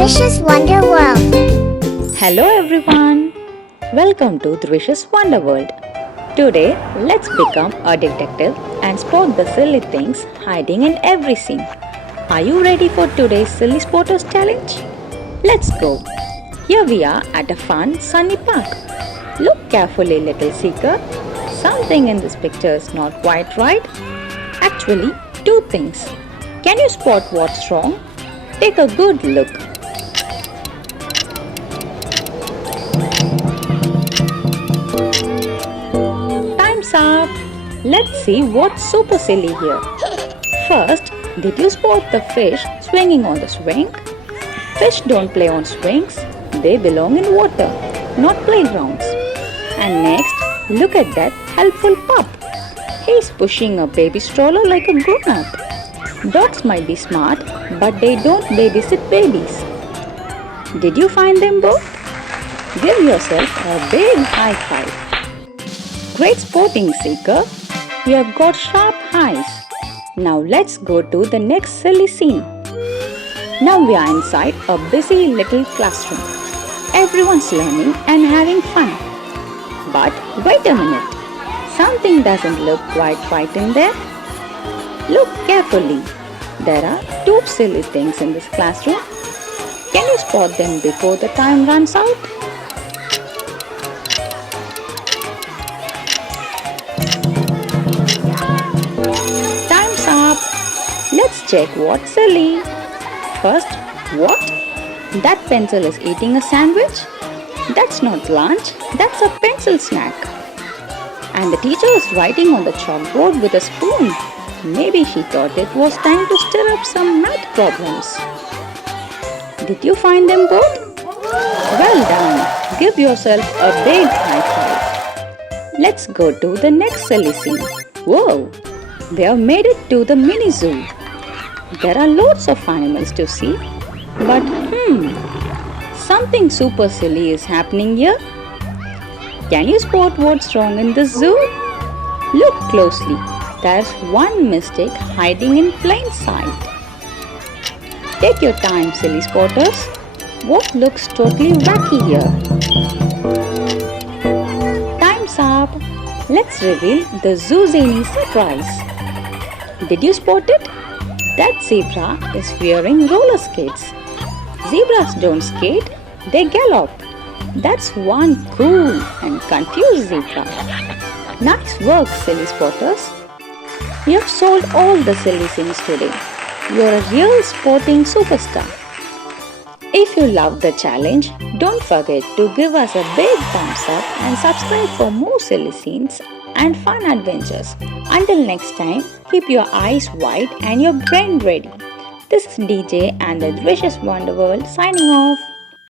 Drishs Wonder World. Hello everyone, welcome to Drish's Wonder World. Today, let's become a detective and spot the silly things hiding in every scene. Are you ready for today's Silly Spotters challenge? Let's go. Here we are at a fun sunny park. Look carefully, little seeker. Something in this picture is not quite right. Actually, two things. Can you spot what's wrong? Take a good look. Time's up. Let's see what's super silly here. First, did you spot the fish swinging on the swing? Fish don't play on swings. They belong in water, not playgrounds. And next, look at that helpful pup. He's pushing a baby stroller like a grown-up. Dogs might be smart, but they don't babysit babies. Did you find them both? Give yourself a big high five. Great sporting, seeker. You have got sharp eyes. Now let's go to the next silly scene. Now we are inside a busy little classroom. Everyone's learning and having fun. But wait a minute. Something doesn't look quite right in there. Look carefully. There are two silly things in this classroom. Can you spot them before the time runs out? Time's up. Let's check what's silly. First, what? That pencil is eating a sandwich? That's not lunch, that's a pencil snack. And the teacher is writing on the chalkboard with a spoon. Maybe she thought it was time to stir up some math problems. Did you find them both? Well done. Give yourself a big high five. Let's go to the next silly scene. Whoa! They have made it to the mini zoo. There are lots of animals to see. But something super silly is happening here. Can you spot what's wrong in the zoo? Look closely. There's one mistake hiding in plain sight. Take your time, silly spotters. What looks totally wacky here? Time's up. Let's reveal the zoo zany surprise. Did you spot it? That zebra is wearing roller skates. Zebras don't skate, they gallop. That's one cool and confused zebra. Nice work, silly spotters. You have solved all the silly things today. You're a real sporting superstar. If you loved the challenge, don't forget to give us a big thumbs up and subscribe for more silly scenes and fun adventures. Until next time, keep your eyes wide and your brain ready. This is DJ and the Drishs Wonder World signing off.